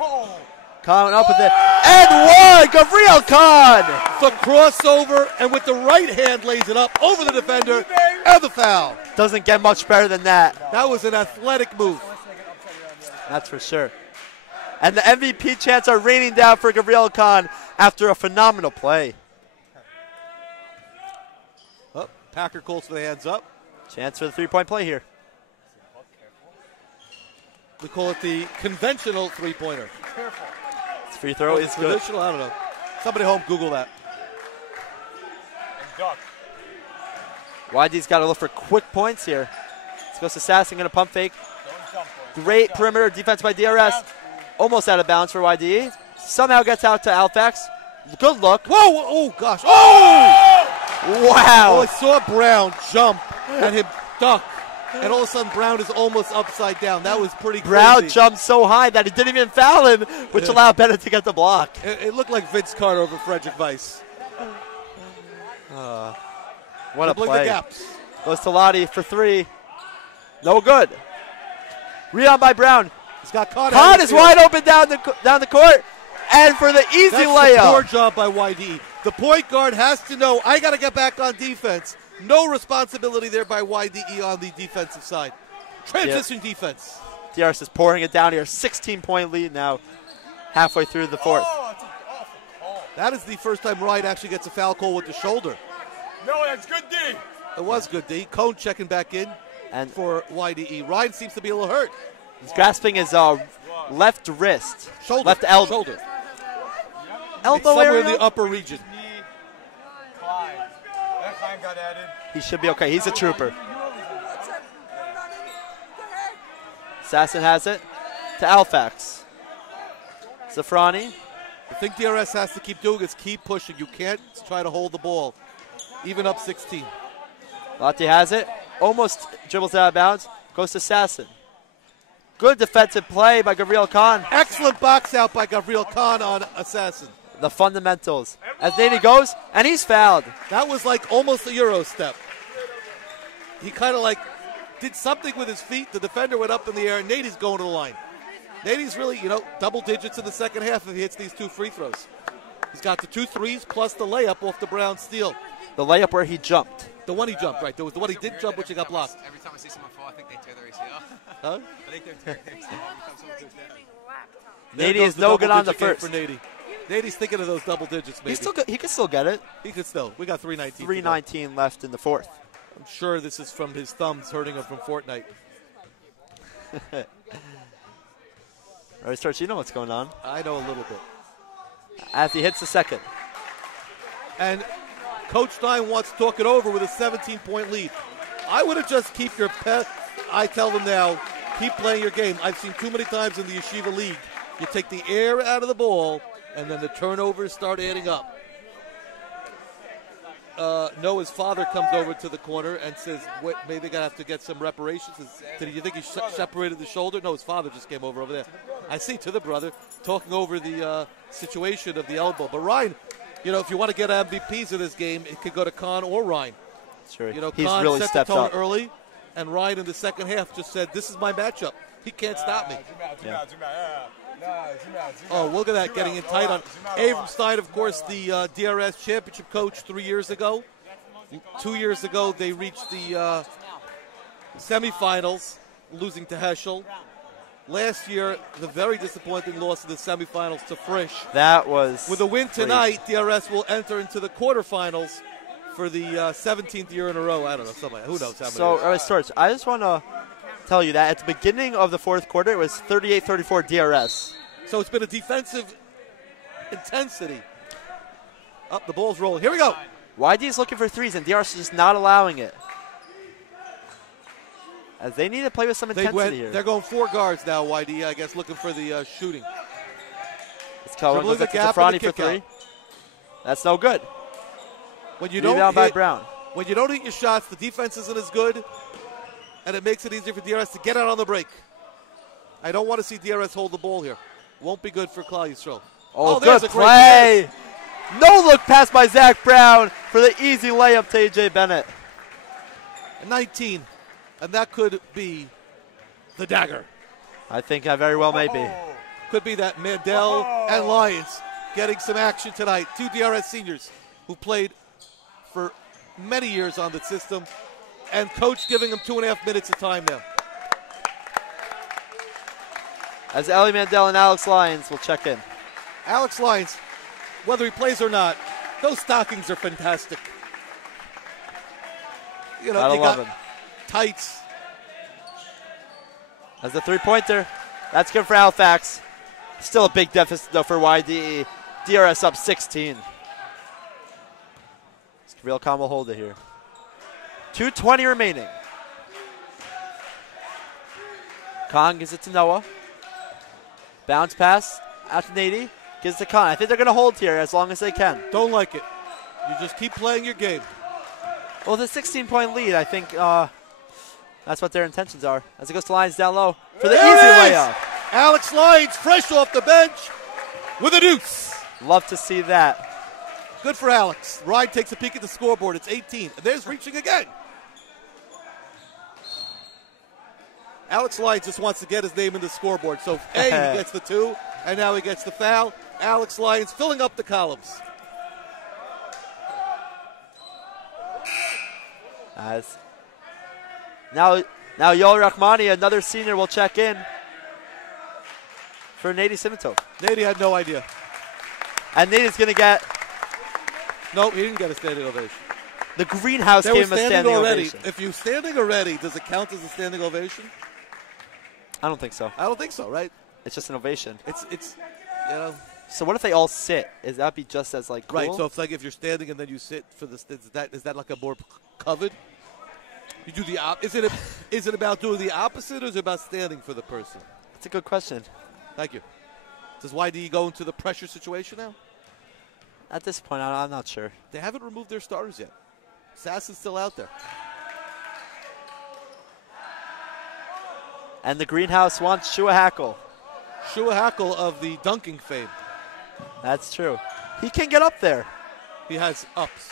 Khan up with it. And one! Gabriel Khan! The crossover, and with the right hand lays it up over the defender, and the foul. Doesn't get much better than that. That was an athletic move. That's for sure. And the MVP chants are raining down for Gabriel Khan after a phenomenal play. Oh, Packer calls for the hands up. Chance for the three-point play here. We call it the conventional three-pointer. This free throw is good. Traditional, I don't know. Somebody home, Google that. YD's got to look for quick points here. This goes to Sasson, going to pump fake. Great perimeter defense by DRS. Almost out of bounds for YDE. Somehow gets out to Alfax. Good look. Whoa! Oh, gosh. Oh! Wow. Oh, I saw Brown jump and him duck. And all of a sudden, Brown is almost upside down. That was pretty crazy. Brown jumped so high that he didn't even foul him, which allowed Bennett to get the block. It looked like Vince Carter over Frederick Weiss. What a Doubling play. the gaps. Goes to Lottie for 3. No good. Rebound by Brown. He's got Con. Con is wide open down the court. And for the easy That's layup. the poor job by YDE. The point guard has to know, I got to get back on defense. No responsibility there by YDE on the defensive side. Transition defense. DRS is pouring it down here. 16-point lead now, halfway through the fourth. That is the first time Ryan actually gets a foul call with the shoulder. No, that's good D. It was good, D. Cone checking back in And for YDE. Ryan seems to be a little hurt. he's grasping his left wrist. Shoulder. Left elbow. Shoulder. Elbow Somewhere area? in the upper region. Clyde. That time got added. He should be okay. He's a trooper. Assassin has it to Alfax. Zafrani. The thing DRS has to keep doing is keep pushing. You can't try to hold the ball, even up 16. Lottie has it. Almost dribbles out of bounds. Goes to Assassin. Good defensive play by Gabriel Khan. Excellent box out by Gabriel Khan on Assassin. The fundamentals. As Nady goes, and he's fouled. That was like almost a Euro step. He kind of like did something with his feet. The defender went up in the air, and Nady's going to the line. Nady's really, double digits in the second half if he hits these 2 free throws. He's got the 2 threes plus the layup off the Brown steal. The layup where he jumped. The one he jumped, right. There was the one he did jump, which he got blocked. Every time I see someone fall, I think they tear their ACL. Huh? I think they're tearing their ACL every time someone goes down. There Nady goes is the no good on the double-digit first. game for Nady. Nady's thinking of those double digits, maybe. He can still get it. He could still. We got 3:19. 3:19 left in the fourth. I'm sure this is from his thumbs hurting him from Fortnite. All right, Starch, you know what's going on. I know a little bit. As he hits the second. And Coach Stein wants to talk it over with a 17-point lead. I would have just keep your pet. I tell them now, keep playing your game. I've seen too many times in the Yeshiva League. You take the air out of the ball, and then the turnovers start adding up. Noah's father comes over to the corner and says, maybe they're going to have to get some reparations. Did you think he separated the shoulder? No, his father just came over there. I see to the brother talking over the situation of the elbow. But Ryan, if you want to get MVPs of this game, it could go to Khan or Ryan. Sure. He's He's really set stepped the tone up early, and Ryan in the second half just said, this is my matchup. He can't stop me. Oh, look at that, getting in tight on. Abram Stein, of course, the DRS championship coach 3 years ago. 2 years ago, they reached the semifinals, losing to Heschel. Last year, the very disappointing loss in the semifinals to Frisch. That was with a win crazy. tonight, DRS will enter into the quarterfinals for the 17th year in a row. I don't know, somebody, who knows how many. So, Storch, I just want to tell you that at the beginning of the fourth quarter, it was 38-34 DRS. So it's been a defensive intensity. Up, the ball's rolling. Here we go. YD is looking for threes, and DRS is just not allowing it. As they need to play with some intensity here. They're going 4 guards now, YD, I guess, looking for the shooting. It's Cohen goes up to Zafrani for 3. Out. That's no good. When you Rebound by Brown. When you don't hit your shots, the defense isn't as good, and it makes it easier for DRS to get out on the break. I don't want to see DRS hold the ball here. Won't be good for Klal Yisrael. Oh, there's good a great play. pass. No look pass by Zach Brown for the easy layup to AJ Bennett. 19, and that could be the dagger. I think I very well may be. Could be that Mandel and Lyons getting some action tonight. 2 DRS seniors who played for many years on the system, and coach giving them 2.5 minutes of time now. As Ellie Mandel and Alex Lyons will check in. Alex Lyons, whether he plays or not, those stockings are fantastic. You Gotta you love got him. tights. As the three-pointer, that's good for Alfax. Still a big deficit, though, for YDE. DRS up 16. Real Khan will hold it here. 2:20 remaining. Khan gives it to Noah. Bounce pass out to Nady. Gives it to Khan. I think they're going to hold here as long as they can. Don't like it. You just keep playing your game. Well, the 16-point lead, I think that's what their intentions are. As it goes to Lyons down low for the There easy it is! layup. Alex Lyons, fresh off the bench with a deuce. Love to see that. Good for Alex. Ryan takes a peek at the scoreboard. It's 18. There's reaching again. Alex Lyons just wants to get his name in the scoreboard. So, A, he gets the 2, and now he gets the foul. Alex Lyons filling up the columns. Now Yoel Rahmani, another senior, will check in for Nady Simitov. Nady had no idea. And Nady's going to get... No, he didn't get a standing ovation. The greenhouse gave him a standing ovation. If you're standing already, does it count as a standing ovation? I don't think so. I don't think so, right? It's just an ovation. It's you know. So what if they all sit? Is that be just as like cool? Right. So it's like if you're standing and then you sit for the is that like a more covered? You do the is it about doing the opposite or is it about standing for the person? That's a good question. Thank you. Does YDE go into the pressure situation now? At this point, I'm not sure. They haven't removed their starters yet. Sass is still out there. And the greenhouse wants Shua Hackle. Shua Hackle of the dunking fame. That's true. He can get up there. He has ups.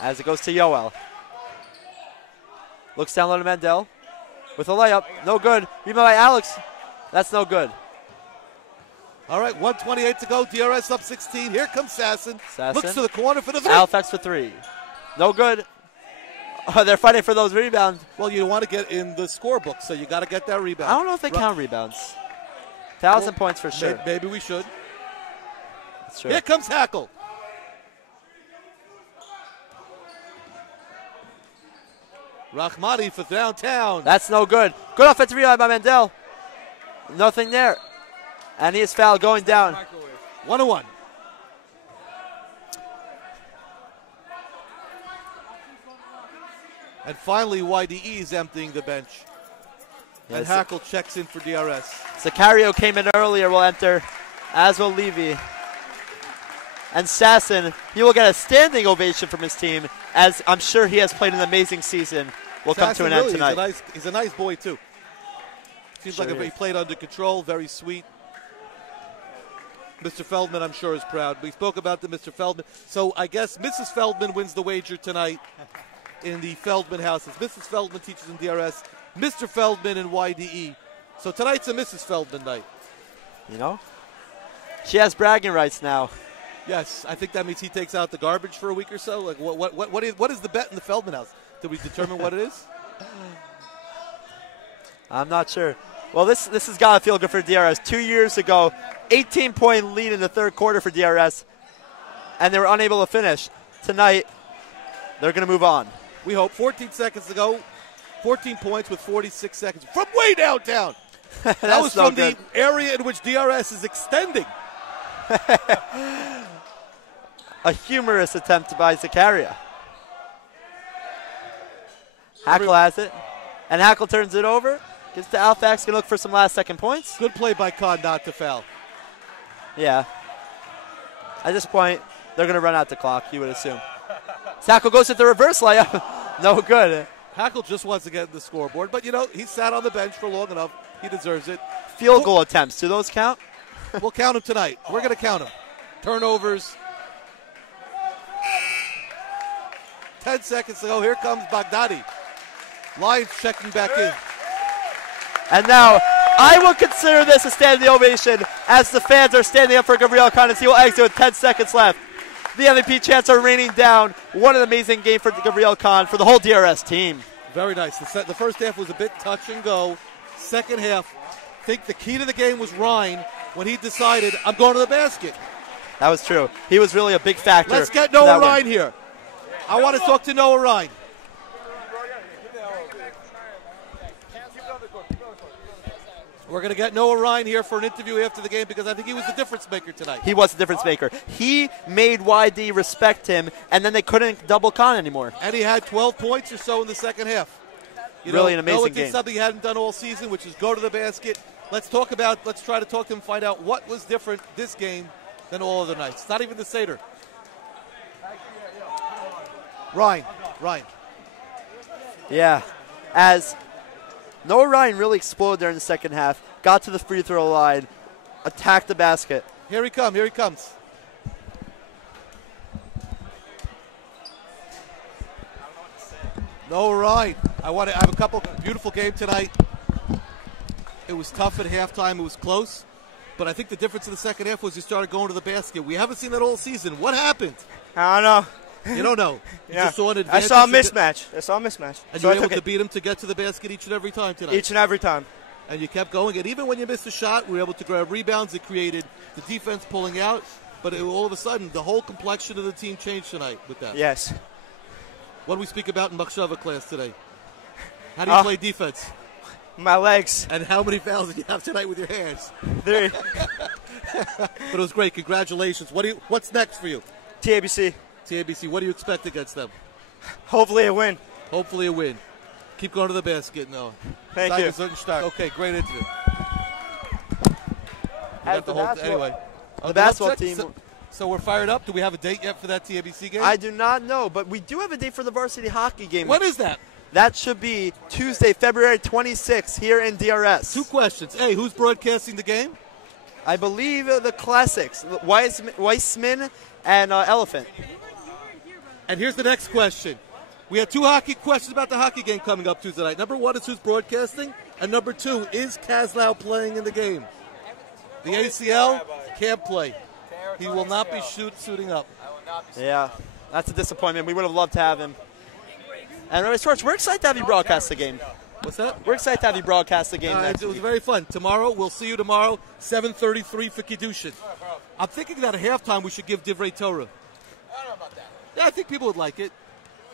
As it goes to Yoel. Looks down low to Mandel. With a layup. No good. Rebound by Alex. That's no good. All right, 1:28 to go. DRS up 16. Here comes Sasson. Looks to the corner for the three. Alfax for 3. No good. Oh, they're fighting for those rebounds. Well, you want to get in the scorebook, so you got to get that rebound. I don't know if they count rebounds. 1,000 points for sure. Maybe we should. That's true. Here comes Hackle. Rahmani for downtown. That's no good. Good offensive rebound by Mandel. Nothing there. And he is fouled going down. 1-1. And finally, YDE is emptying the bench. Yes. And Hackle checks in for DRS. Sicario came in earlier, will enter, as will Levy. And Sasson, he will get a standing ovation from his team, as I'm sure he has played an amazing season. Will come to an end tonight. He's a nice boy, too. Seems like he played under control, very sweet. Mr. Feldman, I'm sure, is proud. We spoke about the Mr. Feldman. So I guess Mrs. Feldman wins the wager tonight in the Feldman houses. Mrs. Feldman teaches in DRS. Mr. Feldman in YDE. So tonight's a Mrs. Feldman night. You know? She has bragging rights now. Yes, I think that means he takes out the garbage for a week or so. Like what is the bet in the Feldman house? Did we determine what it is? I'm not sure. Well, this has got to feel good for DRS. 2 years ago, 18-point lead in the third quarter for DRS, and they were unable to finish. Tonight, they're going to move on. We hope. 14 seconds to go. 14 points with 46 seconds from way downtown. That was from the area in which DRS is extending. A humorous attempt by Zakaria. Hackle has it, and Hackle turns it over. Gets to Alfax, going to look for some last-second points. Good play by Khan not to foul. Yeah. At this point, they're going to run out the clock, you would assume. Hackle goes at the reverse layup. No good. Hackle just wants to get in the scoreboard, but, you know, he sat on the bench for long enough. He deserves it. Field goal attempts, do those count? We'll count them tonight. We're going to count them. Turnovers. 10 seconds to go. Here comes Baghdadi. Lions checking back in. And now, I will consider this a standing ovation as the fans are standing up for Gabriel Khan as he will exit with 10 seconds left. The MVP chants are raining down. What an amazing game for Gabriel Khan, for the whole DRS team. Very nice. The first half was a bit touch and go. Second half, I think the key to the game was Ryan when he decided, I'm going to the basket. That was true. He was really a big factor. Let's get Noah Ryan here. I want to talk to Noah Ryan. We're going to get Noah Ryan here for an interview after the game because I think he was the difference maker tonight. He was the difference maker. He made YD respect him, and then they couldn't double Khan anymore. And he had 12 points or so in the second half. Really an amazing Noah game. did something he hadn't done all season, which is go to the basket. Let's try to talk to him, find out what was different this game than all other nights. Not even the Seder. Ryan. Yeah, as Noah Ryan really exploded there in the second half, got to the free throw line, attacked the basket. Here he comes. All right. I have a couple beautiful game tonight. It was tough at halftime. It was close. But I think the difference in the second half was you started going to the basket. We haven't seen that all season. What happened? I don't know. You don't know. You Yeah. just saw an I advantage. saw a mismatch. And So you I were able took to it beat him to get to the basket each and every time tonight. each and every time. And you kept going. And even when you missed a shot, we were able to grab rebounds. It created the defense pulling out. But all of a sudden, the whole complexion of the team changed tonight with that. Yes. What did we speak about in Makshava class today? How do you play defense? My legs. And how many fouls did you have tonight with your hands? 3. But it was great. Congratulations. What's next for you? TABC. TABC, what do you expect against them? Hopefully a win. Hopefully a win. Keep going to the basket, Noah. Thank you. Okay, great interview. As the basketball- Anyway. The basketball team. So we're fired up. Do we have a date yet for that TABC game? I do not know, but we do have a date for the varsity hockey game. When is that? That should be Tuesday, February 26th here in DRS. 2 questions. A, who's broadcasting the game? I believe the classics, Weissman and Elephant. And here's the next question. We had 2 hockey questions about the hockey game coming up Tuesday night. Number 1 is who's broadcasting, and number 2 is Kazlau playing in the game. The ACL can't play. He will not be suiting up. Yeah, that's a disappointment. We would have loved to have him. And George, we're excited to have you broadcast the game. What's that? We're excited to have you broadcast the game. It was very fun. Tomorrow, we'll see you tomorrow, 7:33 for Kiddushin. I'm thinking that at halftime we should give Divrei Torah. I don't know about that. Yeah, I think people would like it.